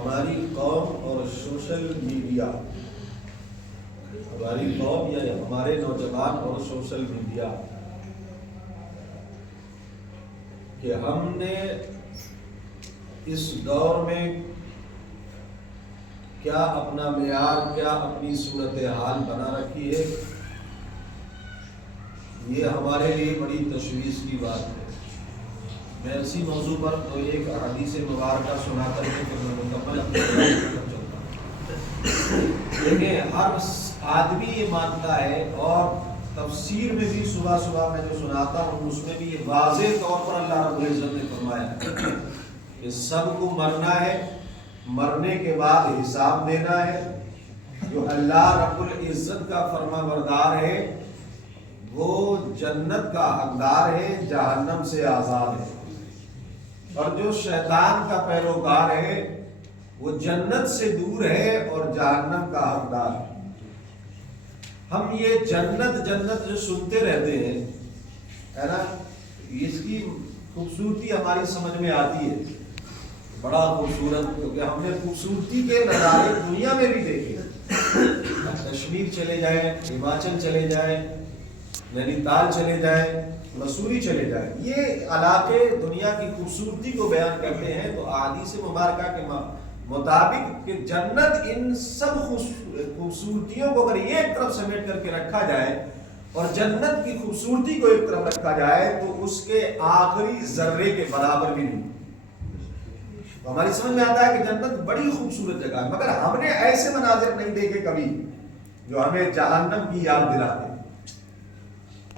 ہماری قوم اور سوشل میڈیا، ہماری قوم یا ہمارے نوجوان اور سوشل میڈیا، کہ ہم نے اس دور میں کیا اپنا معیار، کیا اپنی صورتحال بنا رکھی ہے، یہ ہمارے لیے بڑی تشویش کی بات ہے۔ میں اسی موضوع پر تو ایک حدیث مبارکہ سنا کر کے پھر میں مکمل اپنے چلتا ہوں۔ لیکن ہر آدمی یہ مانتا ہے، اور تفسیر میں بھی صبح صبح میں جو سناتا ہوں اس میں بھی یہ واضح طور پر اللہ رب العزت نے فرمایا کہ سب کو مرنا ہے، مرنے کے بعد حساب دینا ہے۔ جو اللہ رب العزت کا فرما بردار ہے وہ جنت کا حقدار ہے، جہنم سے آزاد ہے، اور جو شیطان کا پیروکار ہے وہ جنت سے دور ہے اور جہنم کا حقدار ہے۔ ہم یہ جنت جنت جو سنتے رہتے ہیں ہے نا، اس کی خوبصورتی ہماری سمجھ میں آتی ہے، بڑا خوبصورت، کیونکہ ہم نے خوبصورتی کے نظارے دنیا میں بھی دیکھے۔ کشمیر چلے جائیں، ہماچل چلے جائیں، نینی تال چلے جائیں، مسوری چلے جائیں، یہ علاقے دنیا کی خوبصورتی کو بیان کرتے ہیں۔ تو احادیث مبارکہ کے مطابق کہ جنت ان سب خوبصورتیوں کو اگر ایک طرف سمیٹ کر کے رکھا جائے اور جنت کی خوبصورتی کو ایک طرف رکھا جائے تو اس کے آخری ذرے کے برابر بھی نہیں۔ تو ہماری سمجھ میں آتا ہے کہ جنت بڑی خوبصورت جگہ ہے، مگر ہم نے ایسے مناظر نہیں دیکھے کبھی جو ہمیں جہنم کی یاد دلاتے۔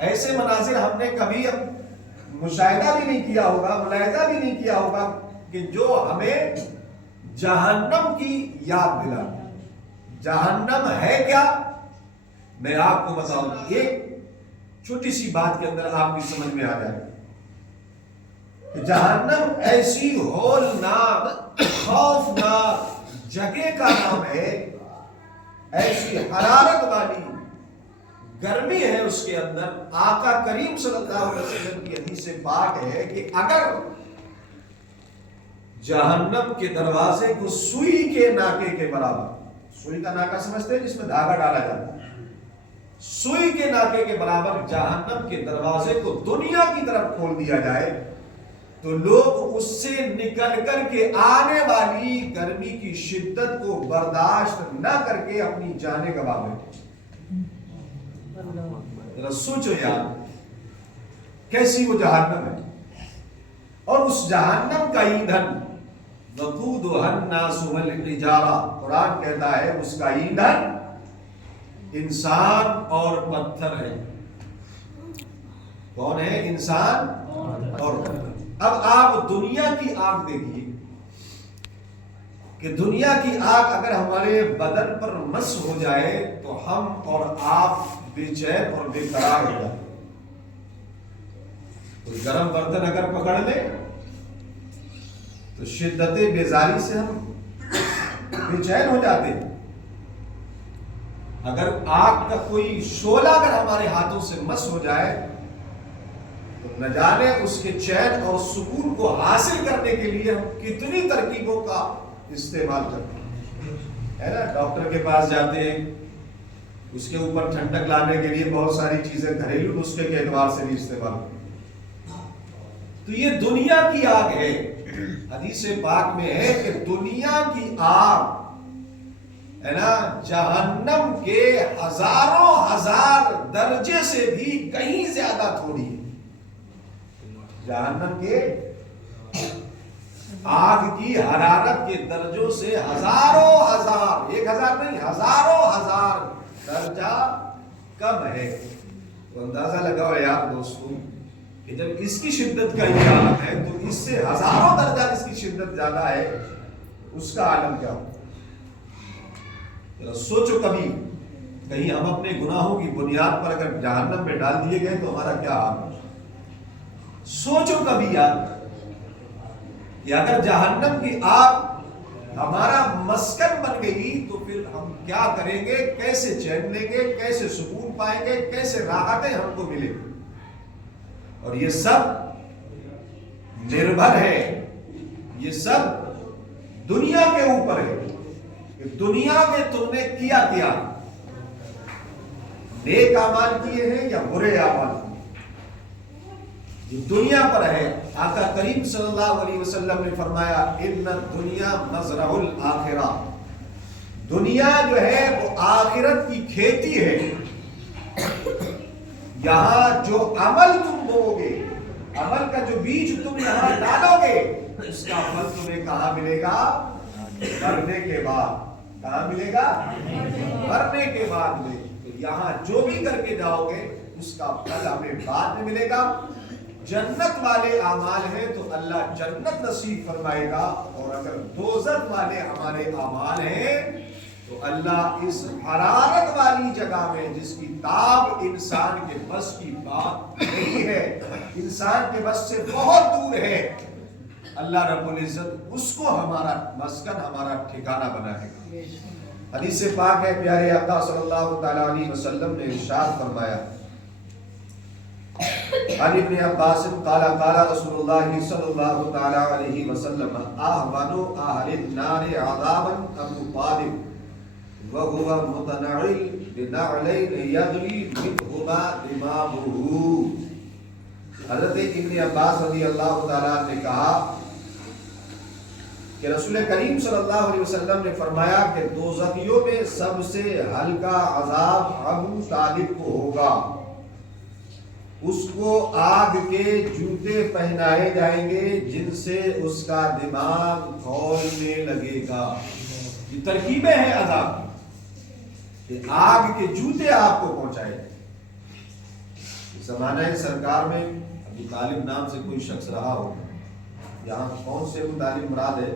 ایسے مناظر ہم نے کبھی مشاہدہ بھی نہیں کیا ہوگا، ملاحظہ بھی نہیں کیا ہوگا کہ جو ہمیں جہنم کی یاد دلا۔ جہنم ہے کیا، میں آپ کو بتاؤں، ایک چھوٹی سی بات کے اندر آپ کی سمجھ میں آ جائے کہ جہنم ایسی ہولناک، خوفناک جگہ کا نام ہے، ایسی حرارت والی گرمی ہے اس کے اندر۔ آقا کریم صلی اللہ علیہ وسلم کی حدیث پاک ہے کہ اگر جہنم کے دروازے کو سوئی کے ناکے کے برابر، سوئی کا ناکا سمجھتے ہیں جس میں دھاگا ڈالا جاتا ہے، سوئی کے ناکے کے برابر جہنم کے دروازے کو دنیا کی طرف کھول دیا جائے تو لوگ اس سے نکل کر کے آنے والی گرمی کی شدت کو برداشت نہ کر کے اپنی جانیں گنوا بیٹھیں۔ ذرا سوچو یار، کیسی وہ جہنم ہے، اور اس جہنم کا ایندھن وقودھا الناس والحجارہ، قرآن کہتا ہے اس کا ایندھن انسان اور پتھر ہے۔ کون ہے؟ انسان اور پتھر۔ اب آپ دنیا کی آگ دیکھیے کہ دنیا کی آگ اگر ہمارے بدن پر مس ہو جائے تو ہم اور آپ بے چین اور بے قرار ہو جاتے۔ کوئی گرم برتن اگر پکڑ لے تو شدت بیزاری سے ہم بے چین ہو جاتے ہیں۔ اگر آگ کا کوئی شعلہ اگر ہمارے ہاتھوں سے مس ہو جائے تو نہ جانے اس کے چین اور سکون کو حاصل کرنے کے لیے ہم کتنی ترکیبوں کا استعمال کرتے ہیں، ہے نا۔ ڈاکٹر کے پاس جاتے ہیں، اس کے اوپر ٹھنڈک لانے کے لیے بہت ساری چیزیں گھریلو نسخے کے اعتبار سے بھی استعمال کرتے ہیں۔ تو یہ دنیا کی آگ ہے۔ حدیث پاک میں ہے کہ دنیا کی آگ ہے نا جہنم کے ہزاروں ہزار درجے سے بھی کہیں زیادہ تھوڑی ہے۔ جہنم کے آگ کی حرارت کے درجوں سے ہزاروں ہزار، ایک ہزار نہیں، ہزاروں ہزار درجہ کم ہے۔ تو اندازہ لگاؤ یار دوستوں کہ جب اس کی شدت کا عالم ہے تو اس سے ہزاروں درجہ اس کی شدت زیادہ ہے، اس کا عالم کیا ہو۔ سوچو کبھی کہیں ہم اپنے گناہوں کی بنیاد پر اگر جہنم میں ڈال دیے گئے تو ہمارا کیا حال ہے۔ سوچو کبھی یار کہ اگر جہنم کی آگ ہمارا مسکن بن گئی تو پھر ہم کیا کریں گے، کیسے چین لیں گے، کیسے سکون پائیں گے، کیسے راحتیں ہم کو ملیں گی۔ اور یہ سب نربھر ہے، یہ سب دنیا کے اوپر ہے کہ دنیا میں تم نے کیا کیا، نیک اعمال کیے ہیں یا برے اعمال کیے، جو دنیا پر ہے۔ آقا کریم صلی اللہ علیہ وسلم نے فرمایا ان الدنیا مزرع الآخرہ، دنیا جو ہے وہ آخرت کی کھیتی ہے، یہاں جو عمل تم بو گے، عمل کا جو بیج تم یہاں ڈالو گے، اس کا پھل تمہیں کہاں ملے گا؟ مرنے کے بعد۔ کہاں ملے گا؟ مرنے کے بعد میں۔ یہاں جو بھی کر کے جاؤ گے اس کا پھل ہمیں بعد میں ملے گا۔ جنت والے اعمال ہیں تو اللہ جنت نصیب فرمائے گا، اور اگر دوزخ والے ہمارے اعمال ہیں تو اللہ اس حرارت والی جگہ میں، جس کی تاب انسان کے بس کی بات نہیں ہے، انسان کے بس سے بہت دور ہے، اللہ رب العزت اس کو ہمارا مسکن، ہمارا ٹھکانہ بنائے گا۔ حدیث پاک ہے، پیارے آقا صلی اللہ تعالی علیہ وسلم نے ارشاد فرمایا، عن ابن عباس قال قال رسول اللہ صلی اللہ تعالی علیہ وسلم اهون اهل النار عذابا ابو طالب وهو متنعل بنعلين يغلي منهما دماغه۔ حضرت ابن عباس رضی اللہ تعالیٰ نے کہا کہ رسول کریم صلی اللہ علیہ وسلم نے فرمایا کہ دوزخیوں میں سب سے ہلکا عذاب ابو طالب کو ہوگا، اس کو آگ کے جوتے پہنائے جائیں گے جن سے اس کا دماغ کھولنے لگے گا۔ یہ ترکیبیں ہیں عذاب کہ آگ کے جوتے آپ کو پہنچائے گے۔ زمانہ سرکار میں ابو طالب نام سے کوئی شخص رہا ہوگا، یہاں کون سے ابو طالب مراد ہے؟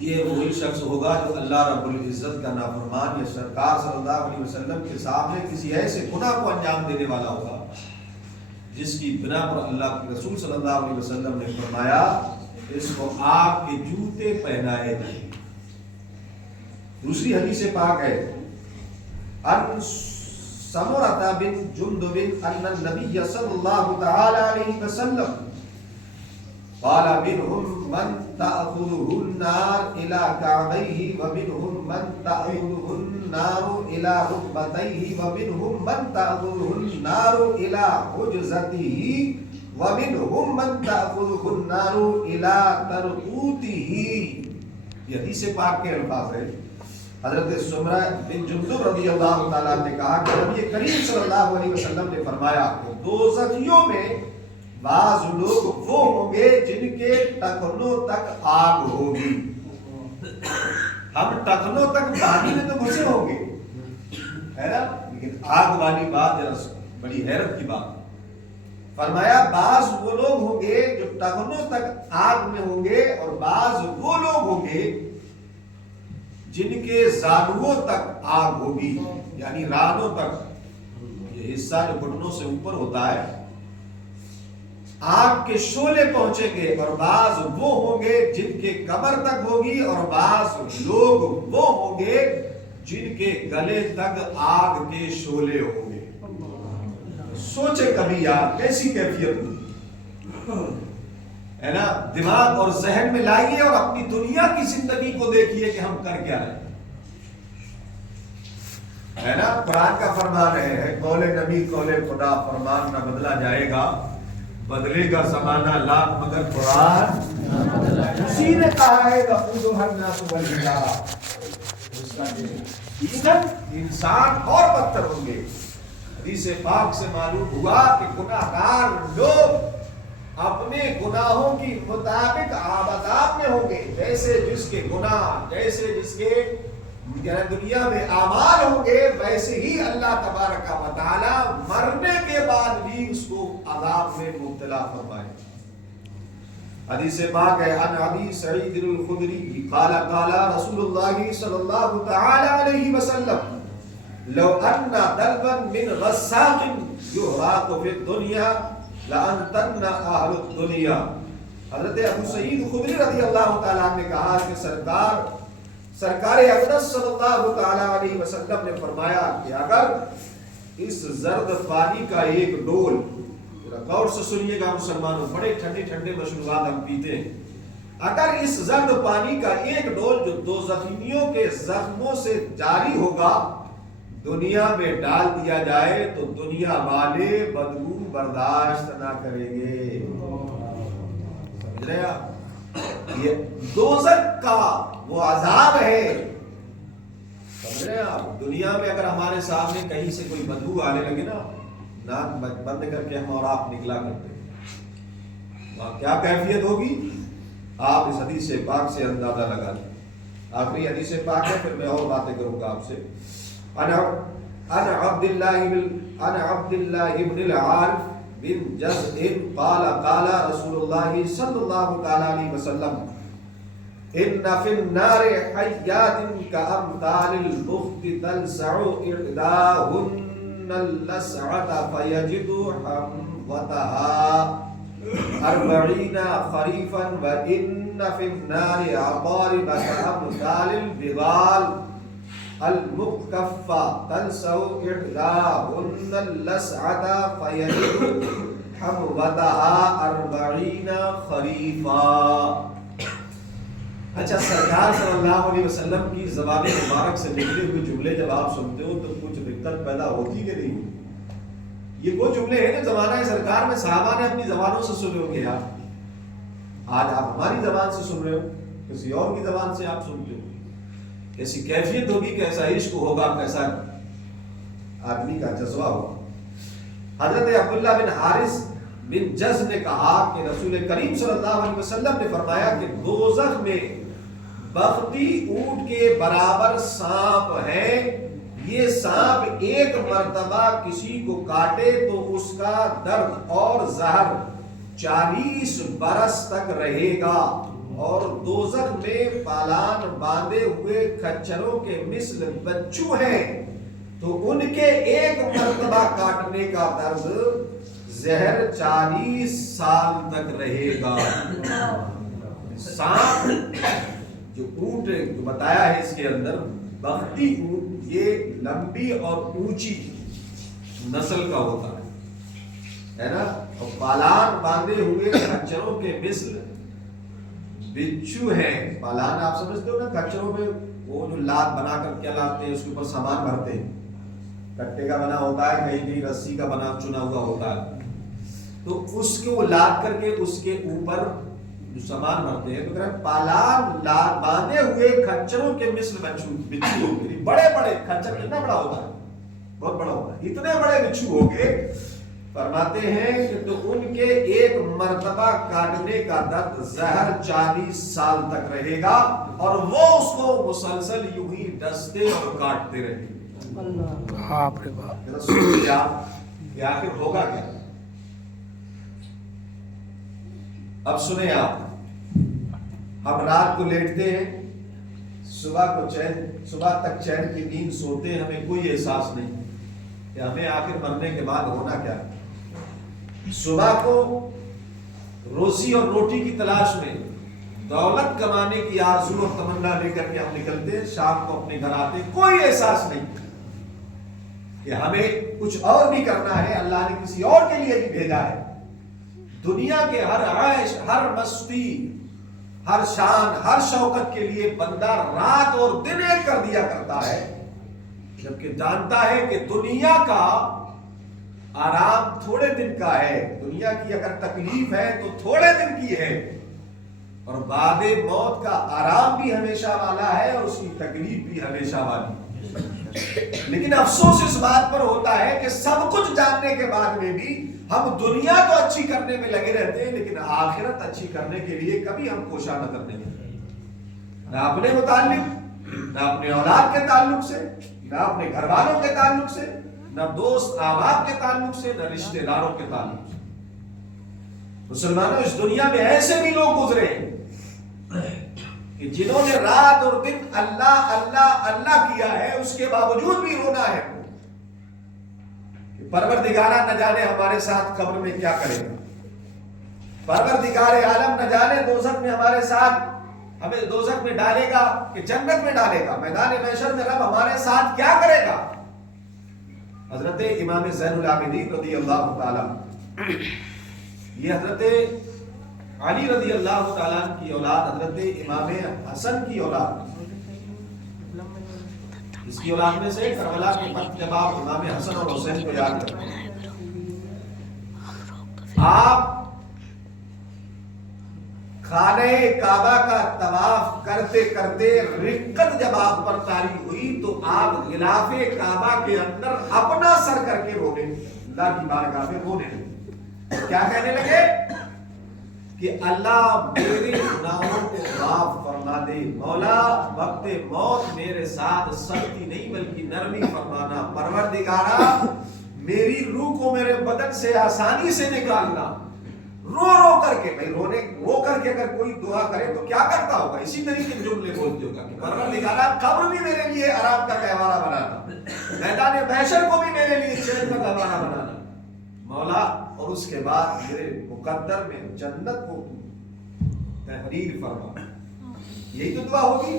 یہ وہی شخص ہوگا جو اللہ رب العزت کا نافرمان یا سرکار صلی اللہ علیہ وسلم کے سامنے کسی ایسے گناہ کو انجام دینے والا ہوگا جس کی بنا پر اللہ کے رسول صلی اللہ علیہ وسلم نے فرمایا اس کو آگ کے جوتے پہنائے جائیں۔ دوسری حدیث پاک ہے، ان سمرہ بن جندب ان النبی صلی اللہ تعالی علیہ وسلم قال منهم من تأخذه النار إلى كعبيه ومنهم من تأخذه النار إلى ركبتيه ومنهم من تأخذه النار إلى حجزته ومنهم من تأخذه النار إلى ترقوته۔ یہ حدیث پاک کے الفاظ ہیں۔ حضرت سمرہ بن جندب رضی اللہ تعالیٰ نے کہا کہ نبی کریم صلی اللہ علیہ وسلم نے فرمایا کہ دوزخیوں میں بعض لوگ وہ ہوں گے جن کے ٹخنوں تک آگ ہوگی۔ ہم ٹخنوں تک پانی میں تو گھسے ہوں گے، ہے نا، لیکن آگ والی بات ذرا بڑی حیرت کی بات۔ فرمایا بعض وہ لوگ ہوں گے جو ٹخنوں تک آگ میں ہوں گے، اور بعض وہ لوگ ہوں گے جن کے زانوؤں تک آگ ہوگی، یعنی رانوں تک، یہ حصہ جو گھٹنوں سے اوپر ہوتا ہے، آگ کے شعلے پہنچیں گے، اور بعض وہ ہوں گے جن کے کمر تک ہوگی، اور بعض لوگ وہ ہوں گے جن کے گلے تک آگ کے شعلے ہوں گے۔ سوچے کبھی یار کیسی کیفیت ہوگی، ہے نا؟ دماغ اور ذہن میں لائیے اور اپنی دنیا کی زندگی کو دیکھیے کہ ہم کر کیا رہے ہے نا؟ قرآن کا فرمان ہے، قول نبی قول خدا، فرمان نہ بدلا جائے گا، بدلے گا زمانہ لاکھ مگر قرآن اسی نے کہا ہے وقودها الناس والحجارہ، اس کا ایندھن انسان اور بدتر ہوں گے۔ حدیث پاک سے معلوم ہوا کہ گناہگار لوگ اپنے گناہوں کی مطابق آباداب میں ہوں گے، جیسے جس کے گناہ، جیسے جس کے دنیا میں اعمال ہوں گے، ویسے ہی اللہ تبارک و تعالی مرنے کے بعد بھی اس کو عذاب میں مبتلا فرمائے۔ حدیث پاک ہے، عن ابی سعید الخدری قال قال رسول اللہ صلی اللہ تعالی علیہ وسلم لو ان دربا من غساق یحراق فی الدنیا لانتن اہل الدنیا۔ حضرت ابو سعید خدری رضی اللہ تعالیٰ نے کہا کہ سرکار اقدس صلی اللہ تعالی علیہ وسلم نے فرمایا کہ اگر اس زرد پانی کا ایک ڈول، غور سے سنیے گا مسلمانوں، بڑے ٹھنڈے ٹھنڈے مشروبات ہم پیتے ہیں، اگر اس زرد پانی کا ایک ڈول جو دو زخمیوں کے زخموں سے جاری ہوگا دنیا میں ڈال دیا جائے تو دنیا والے بدبو برداشت نہ کریں گے. سمجھ رہے آپ؟ یہ دوزخ کا وہ عذاب ہے. سمجھ رہے ہیں آپ؟ دنیا میں اگر ہمارے سامنے کہیں سے کوئی بدبو آنے لگے نا ناک بند کر کے ہم اور آپ نکلا کرتے ہیں وہاں کیا کیفیت ہوگی آپ اس حدیث پاک سے اندازہ لگا لیں. آخری حدیث پاک ہے پھر میں اور باتیں کروں گا آپ سے. انا عبد الله ابن العارف بن جزء قال قال رسول الله صلى الله عليه وسلم ان في النار حيات كأمثال البخت تلسع إحداهن اللسعة فيجد حموتها 40 خريفا وإن في النار عقارب كأمثال البغال المكفى تلسع إحداهن اللسعة فيجد حموتها 40 خريفا. اچھا سرکار صلی اللہ علیہ وسلم کی زبان مبارک سے نکلے ہوئے جملے جب آپ سنتے ہو تو کچھ دقت پیدا ہوتی کہ نہیں؟ یہ وہ جملے ہیں جو زمانہ سرکار میں صحابہ نے اپنی زبانوں سے سنے ہوں گے. آج آپ ہماری زبان سے سن رہے ہو کسی اور کی زبان سے آپ سنتے ہو. کیسی کیفیت ہوگی, کیسا عشق ہوگا, کیسا آدمی کا جذبہ ہوگا. حضرت عبداللہ بن حارث بن جز نے کہا کہ رسول کریم صلی اللہ علیہ وسلم نے فرمایا کہ دوزخ میں بختی اونٹ کے برابر سانپ ہے. یہ سانپ ایک مرتبہ کسی کو کاٹے تو اس کا درد اور زہر 40 برس تک رہے گا, اور دوزخ میں پالان باندھے ہوئے کھچروں کے مثل بچو ہیں تو ان کے ایک مرتبہ کاٹنے کا درد زہر 40 سال تک رہے گا. سانپ جو اونٹ جو بتایا ہے اس کے اندر بختی اونٹ یہ لمبی اور اونچی نسل کا ہوتا ہے نا, اور پالان باندھے ہوئے کھچروں کے مثل بچو ہیں. پالان آپ سمجھتے ہو نا, کھچروں میں وہ جو لاد بنا کر کیا لاتے ہیں اس کے اوپر سامان بھرتے ہیں, کٹے کا بنا ہوتا ہے, کہیں کہیں رسی کا بنا چنا ہوا ہوتا ہے, تو اس کو لاد کر کے اس کے اوپر جو سامان بھرتے ہیں. تو پالان لاد باندھے ہوئے کھچروں کے مثل بچو ہوگے. بڑے بڑے کھچر کتنا بڑا ہوتا ہے, بہت بڑا ہوتا ہے, اتنے بڑے بچو ہوگے. فرماتے ہیں کہ تو ان کے ایک مرتبہ کاٹنے کا درد زہر 40 سال تک رہے گا, اور وہ اس کو مسلسل یوں ہی ڈستے اور کاٹتے رہیں گے. آخر ہوگا کیا؟ اب سنیں آپ, ہم رات کو لیٹتے ہیں, صبح تک چین کی نیند سوتے ہیں, ہمیں کوئی احساس نہیں کہ ہمیں آخر مرنے کے بعد ہونا کیا. صبح کو روزی اور روٹی کی تلاش میں دولت کمانے کی آرزو اور تمنا لے کر کے ہم نکلتے, شام کو اپنے گھر آتے, کوئی احساس نہیں کہ ہمیں کچھ اور بھی کرنا ہے, اللہ نے کسی اور کے لیے بھی بھیجا ہے. دنیا کے ہر عیش, ہر مستی, ہر شان, ہر شوکت کے لیے بندہ رات اور دن ایک کر دیا کرتا ہے, جبکہ جانتا ہے کہ دنیا کا آرام تھوڑے دن کا ہے. دنیا کی اگر تکلیف ہے تو تھوڑے دن کی ہے, اور بعد موت کا آرام بھی ہمیشہ والا ہے اور اس کی تکلیف بھی ہمیشہ والی. لیکن افسوس اس بات پر ہوتا ہے کہ سب کچھ جاننے کے بعد میں بھی ہم دنیا تو اچھی کرنے میں لگے رہتے ہیں, لیکن آخرت اچھی کرنے کے لیے کبھی ہم کوشاں نہ کرنے ہیں, نہ اپنے متعلق, نہ اپنے اولاد کے تعلق سے, نہ اپنے گھر والوں کے تعلق سے, نہ دوست احباب کے تعلق سے, نہ رشتہ داروں کے تعلق سے. مسلمانوں, اس دنیا میں ایسے بھی لوگ گزرے کہ جنہوں نے رات اور دن اللہ اللہ اللہ کیا ہے, اس کے باوجود بھی رونا ہے کہ پروردگارہ نہ جانے ہمارے ساتھ قبر میں کیا کرے گا, پروردگار عالم نہ جانے دوزخ میں ہمارے ساتھ, ہمیں دوزخ میں ڈالے گا کہ جنت میں ڈالے گا, میدان محشر میں رب ہمارے ساتھ کیا کرے گا. حضرت امام زین العابدین رضی اللہ تعالی, یہ حضرت علی رضی اللہ تعالیٰ کی اولاد حضرت امام حسن کی اولاد، اس کی اولاد میں سے کربلا کے وقت جب آپ امام حسن اور حسین کو یاد کرتے ہیں، آپ خانہ کعبہ کا طواف کرتے کرتے رقت جب آپ پر طاری ہوئی تو آپ غلاف کعبہ کے اندر اپنا سر کر کے رونے، اللہ کی بارگاہ میں رونے لگے۔ کیا کہنے لگے کہ اللہ میرے گناہوں کو معاف فرما دے، مولا وقت موت میرے ساتھ سختی نہیں بلکہ نرمی فرمانا، پروردگارا میری روح کو میرے بدن سے آسانی سے نکالنا۔ رو رو کر کے، بھائی رو کر کے اگر کوئی دعا کرے تو کیا کرتا ہوگا؟ اسی طریقے کے جملے بولتے ہوگا کہ پروردگارا قبر بھی میرے لیے آرام کا گہوارہ بنانا، میدان محشر کو بھی میرے لیے چین کا گہوارہ بنانا مولا، اور اس کے بعد میرے مقدر میں جنت کو تحریر فرما۔ یہی تو دعا ہوگی۔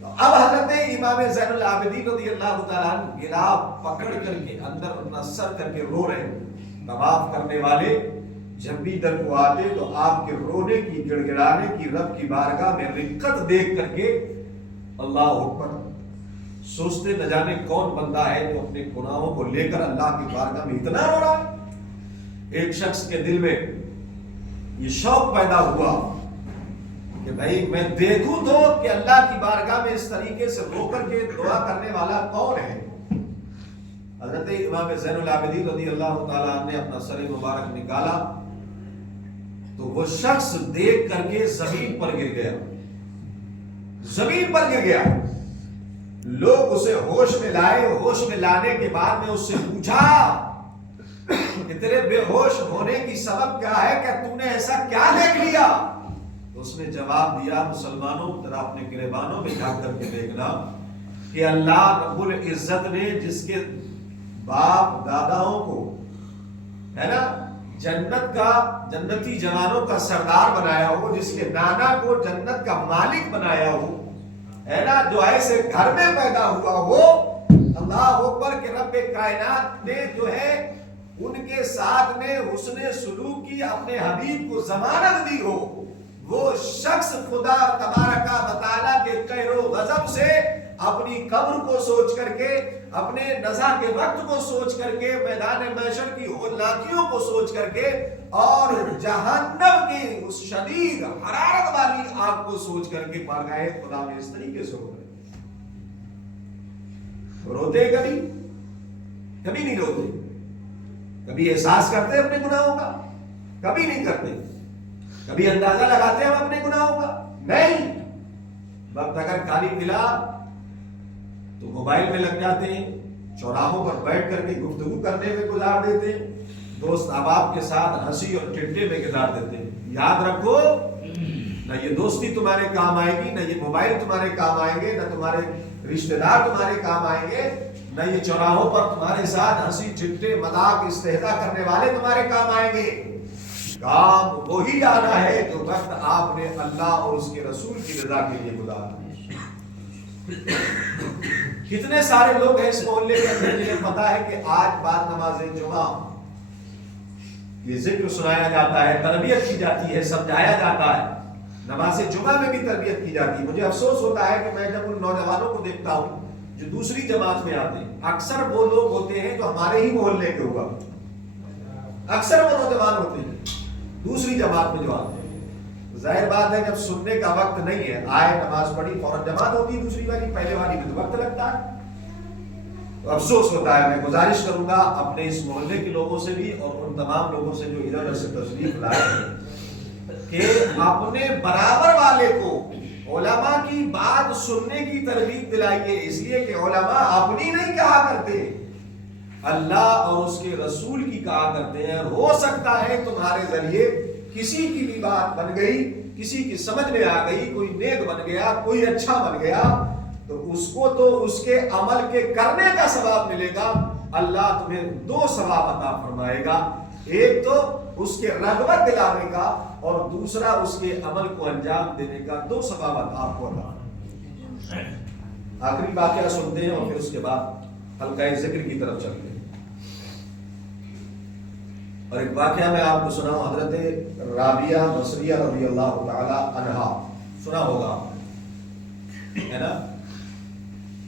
تو اب حضرت امام زین العابدین رضی اللہ تعالیٰ عنہ گلاف پکڑ کر کے اندر اپنا سر کر کے رو رہے ہیں۔ طواف کرنے والے جب بھی در کو آتے تو آپ کے رونے کی، گڑ گڑانے کی، رب کی بارگاہ میں رقت دیکھ کر کے اللہ اکبر سوچتے نہ جانے کون بندہ ہے جو اپنے گناہوں کو لے کر اللہ کی بارگاہ میں اتنا رو رہا ہے۔ ایک شخص کے دل میں یہ شوق پیدا ہوا کہ بھائی میں دیکھوں تو کہ اللہ کی بارگاہ میں اس طریقے سے رو کر کے دعا کرنے والا کون ہے۔ حضرت امام زین العابدین رضی اللہ تعالیٰ عنہ نے اپنا سر مبارک نکالا تو وہ شخص دیکھ کر کے زمین پر گر گیا، زمین پر گر گیا۔ لوگ اسے ہوش میں لائے، ہوش میں لانے کے بعد میں اس سے پوچھا کہ تیرے بے ہوش ہونے کی سبب کیا ہے، کہ تو نے ایسا کیا دیکھ لیا؟ تو اس نے جواب دیا، مسلمانوں ذرا اپنے گریبانوں میں جا کر کے دیکھنا کہ اللہ رب العزت نے جس کے باپ داداؤں کو ہے نا جنت کا، جنتی جوانوں کا سردار بنایا ہو، جس کے نانا کو جنت کا مالک بنایا ہو، ہے نا، جو ایسے گھر میں پیدا ہوا ہو، اللہ اکبر کہ رب کائنات نے جو ہے ان کے ساتھ میں حسن سلوک کی، اپنے حبیب کو ضمانت دی ہو، وہ شخص خدا تبارک و تعالیٰ کے قہر و غضب سے اپنی قبر کو سوچ کر کے، اپنے نزا کے وقت کو سوچ کر کے، میدان محشر کی ہولناکیوں کو سوچ کر کے، اور جہنم کی اس شدید حرارت والی آگ کو سوچ کر کے بارگاہ خدا میں اس طریقے سے ہو گئے۔ روتے کبھی کبھی نہیں روتے، کبھی احساس کرتے اپنے گناہوں کا، کبھی نہیں کرتے، کبھی اندازہ لگاتے ہم اپنے گناہوں کا، نہیں۔ وقت اگر خالی ملا تو موبائل میں لگ جاتے ہیں، چوراہوں پر بیٹھ کر کے گفتگو کرنے میں گزار دیتے ہیں، دوست احباب کے ساتھ ہنسی اور ٹھٹے میں گزار دیتے ہیں۔ یاد رکھو، نہ یہ دوستی تمہارے کام آئے گی، نہ یہ موبائل تمہارے کام آئیں گے، نہ تمہارے رشتہ دار تمہارے کام آئیں گے، نہ یہ چوراہوں پر تمہارے ساتھ ہنسی ٹھٹے مذاق استہزاء کرنے والے تمہارے کام آئیں گے۔ کام وہی آنا ہے جو وقت آپ نے اللہ اور اس کے رسول کی رضا کے لیے گزارا۔ کتنے سارے لوگ ہیں اس محلے کے اندر جنہیں پتا ہے کہ آج بعد نماز جمعہ یہ ذکر سنایا جاتا ہے، تربیت کی جاتی ہے، سمجھایا جاتا ہے، نماز جمعہ میں بھی تربیت کی جاتی ہے۔ مجھے افسوس ہوتا ہے کہ میں جب ان نوجوانوں کو دیکھتا ہوں جو دوسری جماعت میں آتے ہیں، اکثر وہ لوگ ہوتے ہیں جو ہمارے ہی محلے کے ہوا، اکثر وہ نوجوان ہوتے ہیں دوسری جماعت میں جو آتے ہیں۔ ظاہر بات ہے جب سننے کا وقت نہیں ہے، آئے نماز پڑھی فوراً جماعت ہوتی ہے دوسری والی، پہلے والی میں تو وقت لگتا ہے۔ تو افسوس ہوتا ہے۔ میں گزارش کروں گا اپنے اس محلے کے لوگوں سے بھی اور ان تمام لوگوں سے جو ادھر سے تشریف لائے ہیں کہ اپنے برابر والے کو علماء کی بات سننے کی ترغیب دلائیے، اس لیے کہ علماء اپنی نہیں کہا کرتے، اللہ اور اس کے رسول کی کہا کرتے ہیں۔ ہو سکتا ہے تمہارے ذریعے کسی کی بھی بات بن گئی، کسی کی سمجھ میں آ گئی، کوئی نیک بن گیا، کوئی اچھا بن گیا، تو اس کو تو اس کے عمل کے کرنے کا ثواب ملے گا، اللہ تمہیں دو ثواب عطا فرمائے گا، ایک تو اس کے رغبت دلانے کا اور دوسرا اس کے عمل کو انجام دینے کا، دو ثواب آپ کو عطا۔ آخری واقعہ سنتے ہیں اور پھر اس کے بعد حلقہ ذکر کی طرف چلتے ہیں۔ اور ایک واقعہ میں آپ کو سناؤں، حضرت رابعہ بصریہ رضی اللہ تعالی عنہا، سنا ہوگا ہے نا،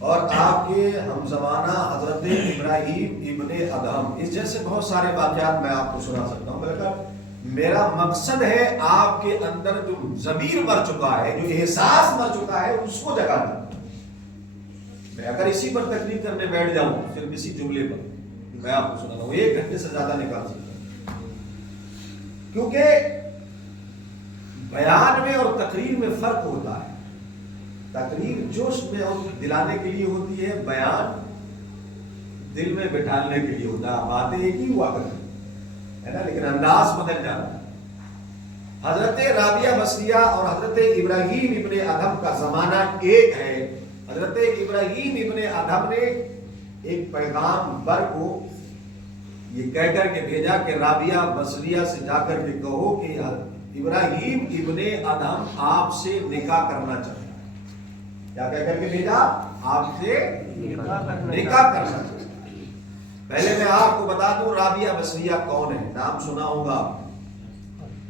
اور آپ کے ہم زمانہ حضرت ابراہیم ابن ادہم، اس جیسے بہت سارے واقعات میں آپ کو سنا سکتا ہوں، بلکہ میرا مقصد ہے آپ کے اندر جو ضمیر مر چکا ہے، جو احساس مر چکا ہے، اس کو جگانا۔ میں اگر اسی پر تقریر کرنے بیٹھ جاؤں، صرف اسی جملے پر میں آپ کو سنا ہوں، 1 گھنٹے سے زیادہ نکال سکتا ہوں، کیونکہ بیان میں اور تقریر میں فرق ہوتا ہے۔ تقریر جوش میں اور دلانے کے لیے ہوتی ہے، بیان دل میں بٹھانے کے لیے ہوتا ہے، باتیں ایک ہی ہوا کرتی ہے نا، لیکن انداز بدل جاتا ہے۔ حضرت رابعہ بصریہ اور حضرت ابراہیم ابن ادہم کا زمانہ ایک ہے۔ حضرت ابراہیم ابن ادہم نے ایک پیغام بر کو یہ کہہ کر کے بھیجا کہ رابعہ بصریہ سے جا کر کے کہو کہ ابراہیم ابن ادہم آپ سے نکاح کرنا چاہتا ہے۔ کیا کہہ کر کے بھیجا؟ آپ سے نکاح کرنا چاہتا ہے۔ پہلے میں آپ کو بتا دوں رابعہ بصریہ کون ہے، نام سنا ہوگا۔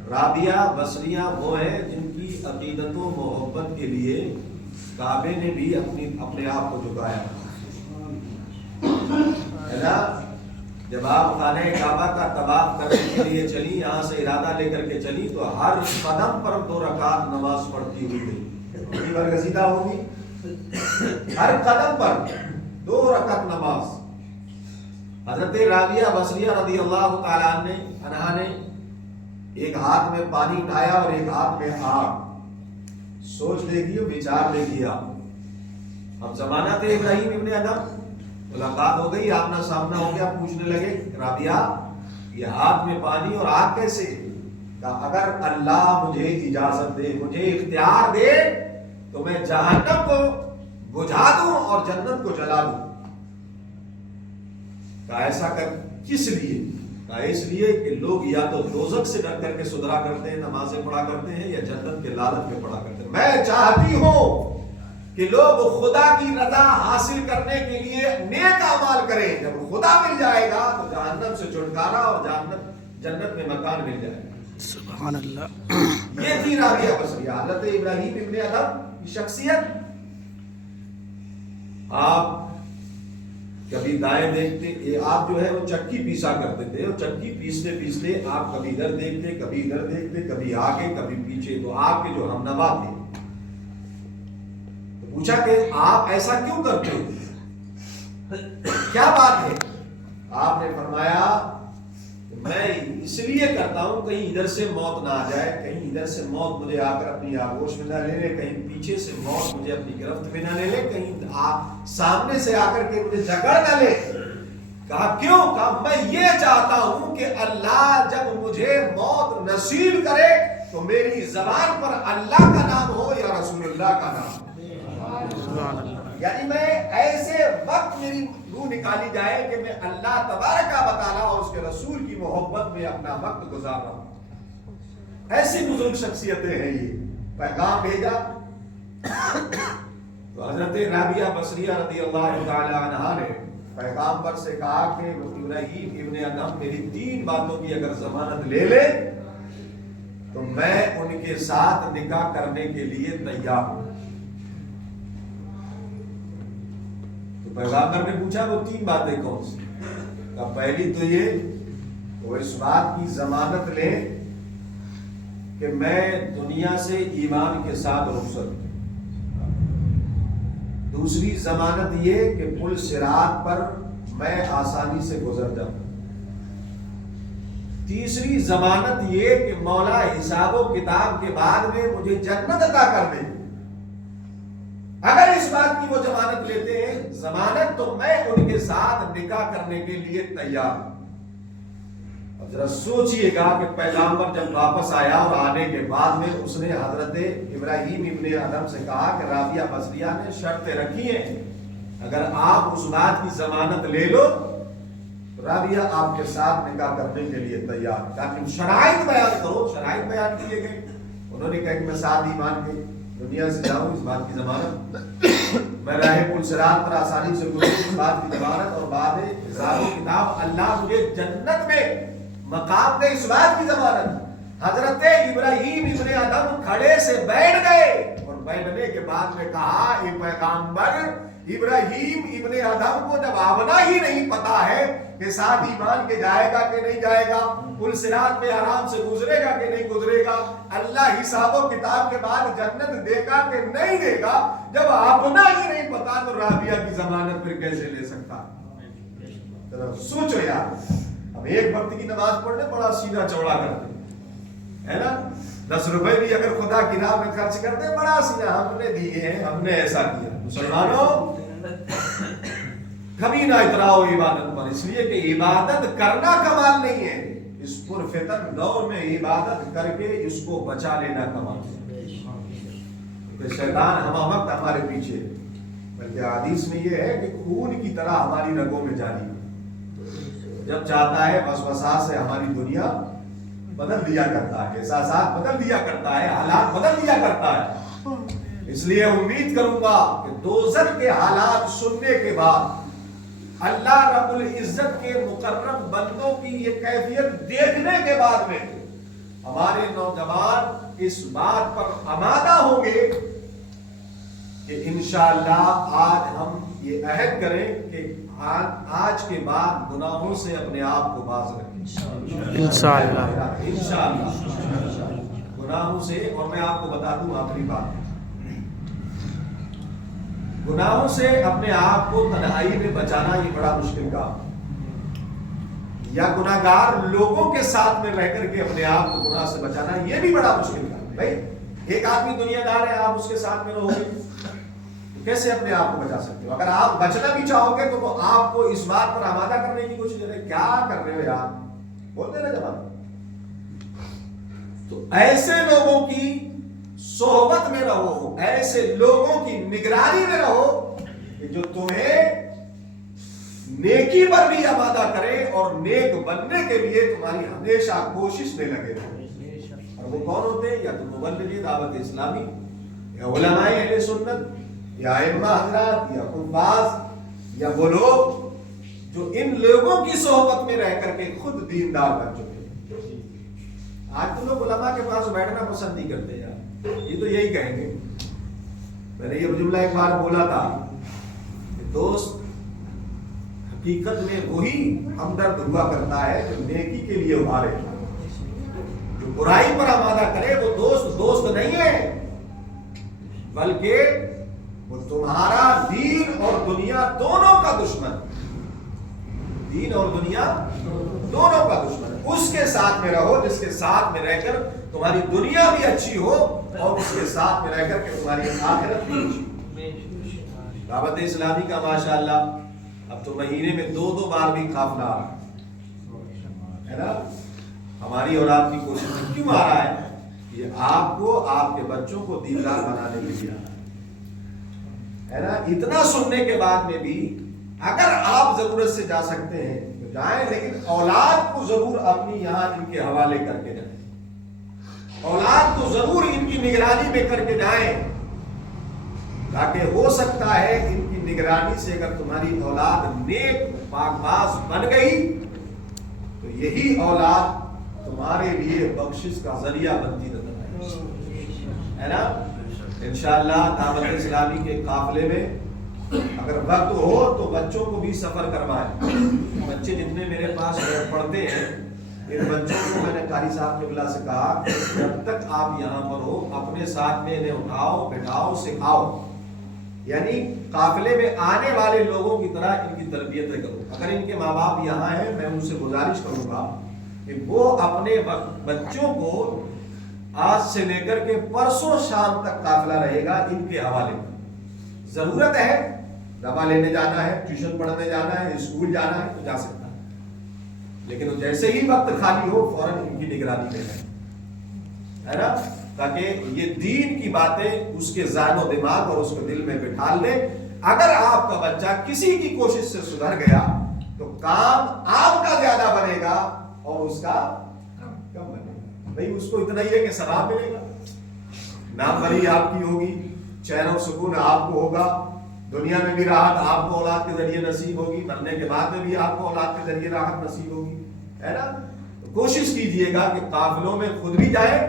رابعہ بصریہ وہ ہے جن کی عقیدت و محبت کے لیے کعبے نے بھی اپنے آپ کو جھکایا ہے نا۔ جب آپ خانہ کعبہ کا طواف کرنے کے لیے چلی، یہاں سے ارادہ لے کر کے چلی، تو ہر قدم پر 2 رکعت نماز پڑھتی ہوئی گئی، برگزیدہ ہوگی، ہر قدم پر 2 رکعت نماز۔ حضرت رابعہ بصریہ رضی اللہ تعالیٰ عنہا نے ایک ہاتھ میں پانی اٹھایا اور ایک ہاتھ میں آگ، سوچ دیکھیے، وچار دیکھیے آپ۔ اب زمانہ تھے ابراہیم ابن ادہم، ملاقات ہو گئی، آمنا سامنا ہو گیا، پوچھنے لگے رابعہ یہ ہاتھ میں پانی اور آگ کیسے؟ کہا اگر اللہ مجھے اجازت دے، مجھے اختیار دے تو میں جہنم کو بجھا دوں اور جنت کو جلا دوں۔ کہا ایسا کر کس لیے؟ کہا اس لیے کہ لوگ یا تو دوزخ سے ڈر کر کے سدھرا کرتے ہیں، نمازیں پڑھا کرتے ہیں، یا جنت کے لالچ میں پڑھا کرتے ہیں۔ میں چاہتی ہوں کہ لوگ خدا کی رضا حاصل کرنے کے لیے نیک اعمال کریں، جب خدا مل جائے گا تو جہنم سے چھٹکارا اور جنت میں مکان مل جائے گا۔ سبحان اللہ۔ یہ تھی رابعہ بصریہ، حضرت ابراہیم ابن ادہم کی شخصیت۔ آپ کبھی دائیں دیکھتے، آپ جو ہے وہ چکی پیسا کرتے تھے، اور چکی پیستے پیستے آپ کبھی ادھر دیکھتے، کبھی ادھر دیکھتے، کبھی آگے کبھی پیچھے، تو آپ کے جو ہمنوا تھے پوچھا کہ آپ ایسا کیوں کرتے ہو، کیا بات ہے؟ آپ نے فرمایا میں اس لیے کرتا ہوں کہیں ادھر سے موت نہ آ جائے، کہیں ادھر سے موت مجھے آ کر اپنی آغوش میں نہ لے لے، کہیں پیچھے سے موت مجھے اپنی گرفت میں نہ لے لے، کہیں سامنے سے آ کر کے مجھے جکڑ نہ لے۔ کہا کیوں؟ کہا میں یہ چاہتا ہوں کہ اللہ جب مجھے موت نصیب کرے تو میری زبان پر اللہ کا نام ہو یا رسول اللہ کا نام ہو، یعنی میں ایسے وقت میری روح نکالی جائے کہ میں اللہ تبارک و تعالیٰ اور اس کے رسول کی محبت میں اپنا وقت گزار رہا ہوں۔ ایسی بزرگ شخصیتیں ہیں، یہ پیغام بھیجا تو حضرت رابعہ بصریہ رضی اللہ تعالی عنہا نے پیغامبر سے کہا کہ ابراہیم ابن ادہم میری 3 باتوں کی اگر ضمانت لے لے تو میں ان کے ساتھ نکاح کرنے کے لیے تیار ہوں۔ پیغمبر نے پوچھا وہ 3 باتیں کون سی؟ کہا پہلی تو یہ وہ اس بات کی ضمانت لے کہ میں دنیا سے ایمان کے ساتھ رخصت ہوں۔ دوسری ضمانت یہ کہ پل صراط پر میں آسانی سے گزر جاؤں۔ تیسری ضمانت یہ کہ مولا حساب و کتاب کے بعد میں مجھے جنت عطا کر دے۔ اگر اس بات کی وہ ضمانت لیتے ہیں ضمانت، تو میں ان کے ساتھ نکاح کرنے کے لیے تیار ہوں۔ اب ذرا سوچئے گا کہ پیغمبر جب واپس آیا اور آنے کے بعد میں اس نے حضرت ابراہیم ابن ادہم سے کہا کہ رابعہ بصریہ نے شرطیں رکھی ہیں، اگر آپ اس بات کی ضمانت لے لو تو رابعہ آپ کے ساتھ نکاح کرنے کے لیے تیار، تاکہ شرائط بیان کرو۔ شرائط بیان کیے گئے، انہوں نے کہا کہ میں ساتھ ایمان کے دنیا سے جاؤں، اس بات کی ضمانت، میں راہ پل صراط پر آسانی سے گزروں، اس بات کی ضمانت، اور بعد حساب و کتاب اللہ مجھے جنت میں مقام نے اس بات کی ضمانت حضرت ابراہیم ابن ادم کھڑے سے بیٹھ گئے اور بیٹھنے کے بعد میں کہا اے پیغمبر ابراہیم ابن ادم کو جب آبنا ہی نہیں پتا ہے کہ ساتھ ایمان کے جائے گا کہ نہیں جائے گا, پل صراط میں آرام سے گزرے گا کہ نہیں گزرے گا, اللہ حساب و کتاب کے بعد جنت دے گا کہ نہیں دے گا, جب آبنا ہی نہیں پتا تو رابعہ کی ضمانت پھر کیسے لے سکتا؟ سوچو یار, اب ایک وقت کی نماز پڑھنے بڑا سینہ چوڑا کرتے ہے نا, 10 روپے بھی اگر خدا کی راہ میں خرچ کرتے بڑا سینہ ہم نے دیے ہیں, ہم نے ایسا کیا. مسلمانوں کبھی نہ اتراؤ عبادت پر, اس لیے کہ عبادت کرنا کمال نہیں ہے, اس پرفتن دور میں عبادت کر کے اس کو بچا لینا کمال ہے. کہ شیطان ہم وقت ہمارے پیچھے, بلکہ حدیث میں یہ ہے کہ خون کی طرح ہماری رگوں میں جاری ہے, جب چاہتا ہے وسوسہ سے ہماری دنیا بدل دیا کرتا ہے, احساسات بدل دیا کرتا ہے, حالات بدل دیا کرتا ہے. اس لیے امید کروں گا کہ دوزخ کے حالات سننے کے بعد, اللہ رب العزت کے مکرم بندوں کی یہ کیفیت دیکھنے کے بعد میں ہمارے نوجوان اس بات پر آمادہ ہوں گے کہ انشاءاللہ آج ہم یہ عہد کریں کہ آج کے بعد گناہوں سے اپنے آپ کو باز رکھیں انشاءاللہ گناہوں سے. اور میں آپ کو بتا دوں آخری بات, گناہوں سے اپنے آپ کو تنہائی میں بچانا یہ بڑا مشکل کام, یا گناہگار لوگوں کے ساتھ میں رہ کر کے اپنے آپ کو گناہ سے بچانا یہ بھی بڑا مشکل کام. بھائی ایک آدمی دنیا دار ہے, آپ اس کے ساتھ میں رہو گے تو کیسے اپنے آپ کو بچا سکتے ہو؟ اگر آپ بچنا بھی چاہو گے تو وہ آپ کو اس بات پر آمادہ کرنے کی کوشش کرے, کیا کر رہے ہو یار, بولتے نا جواب. تو ایسے لوگوں کی صحبت میں رہو, ایسے لوگوں کی نگرانی میں رہو کہ جو تمہیں نیکی پر بھی آمادہ کرے اور نیک بننے کے لیے تمہاری ہمیشہ کوشش میں لگے رہو. اور وہ کون ہوتے ہیں؟ یا تو مبلغ دعوت اسلامی, یا علماء اہل سنت, یا ائمہ حضرات, یا حفاظ, یا وہ لوگ جو ان لوگوں کی صحبت میں رہ کر کے خود دیندار بن چکے. آج تو لوگ علماء کے پاس بیٹھنا پسند نہیں کرتے یار, یہ تو یہی کہیں گے. میں نے یہ جملہ ایک بار بولا تھا کہ دوست حقیقت میں وہی ہمدرد ہوا کرتا ہے جو نیکی کے لیے ابھارے, جو برائی پر آمادہ کرے وہ دوست نہیں ہے, بلکہ وہ تمہارا دین اور دنیا دونوں کا دشمن, دین اور دنیا دونوں کا دشمن. اس کے ساتھ میں رہو جس کے ساتھ میں رہ کر تمہاری دنیا بھی اچھی ہو اور اس کے ساتھ میں رہ کر کے تمہاری آخرت بھی اچھی. دعوت اسلامی کا ماشاءاللہ اب تو مہینے میں 2 بار بھی قافلہ آ رہا ہے نا. ہماری اور آپ کی کوشش میں کیوں آ رہا ہے؟ یہ آپ کو, آپ کے بچوں کو دیندار بنانے کے لیے ہے نا. اتنا سننے کے بعد میں بھی اگر آپ ضرورت سے جا سکتے ہیں تو جائیں, لیکن اولاد کو ضرور اپنی یہاں ان کے حوالے کر کے جائیں, اولاد کو ضرور ان کی نگرانی میں کر کے جائیں, تاکہ ہو سکتا ہے ان کی نگرانی سے اگر تمہاری اولاد نیک پاک باز بن گئی تو یہی اولاد تمہارے لیے بخشش کا ذریعہ بنتی نظر آئے, ہے نا. انشاءاللہ دعوت اسلامی کے قافلے میں اگر وقت ہو تو بچوں کو بھی سفر کروائیں. بچے جتنے میرے پاس پڑھتے ہیں ان بچوں کو میں نے قاری صاحب قبلہ سے کہا کہ جب تک آپ یہاں پر ہو اپنے ساتھ میں انہیں اٹھاؤ, بٹھاؤ, سکھاؤ, یعنی قافلے میں آنے والے لوگوں کی طرح ان کی تربیت کرو. اگر ان کے ماں باپ یہاں ہیں میں ان سے گزارش کروں گا کہ وہ اپنے بچوں کو آج سے لے کر کے پرسوں شام تک قافلہ رہے گا ان کے حوالے. ضرورت ہے دوا لینے جانا ہے, ٹیوشن پڑھنے جانا ہے, اسکول جانا ہے تو جا سکتا ہے, لیکن جیسے ہی وقت خالی ہو فوراً ان کی نگرانی میں ہے نا, تاکہ یہ دین کی باتیں اس کے ذہن و دماغ اور اس کے دل میں بٹھا لے. اگر آپ کا بچہ کسی کی کوشش سے سدھر گیا تو کام آپ کا زیادہ بنے گا اور اس کا کم بنے گا. بھائی اس کو اتنا ہی ہے کہ ثواب ملے گا, نام بری آپ کی ہوگی, چین و سکون آپ کو ہوگا, دنیا میں بھی راحت آپ کو اولاد کے ذریعے نصیب ہوگی, مرنے کے بعد میں بھی آپ کو اولاد کے ذریعے راحت نصیب ہوگی, ہے نا. کوشش کیجئے گا کہ قافلوں میں خود بھی جائیں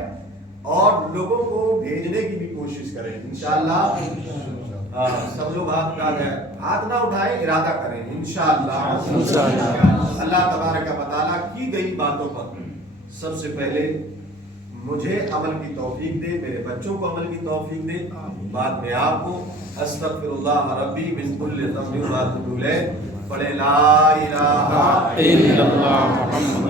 اور لوگوں کو بھیجنے کی بھی کوشش کریں انشاءاللہ۔ سب لوگ ہاتھ نہ اٹھائیں، ارادہ کریں انشاءاللہ۔ اللہ تبارک و تعالیٰ کی گئی باتوں پر سب سے پہلے مجھے عمل کی توفیق دے، میرے بچوں کو عمل کی توفیق دے، بعد میں آپ کو۔ استغفر اللہ ربی من کل ذنب و اتوب الیہ، پڑھے لا الہ الا اللہ محمد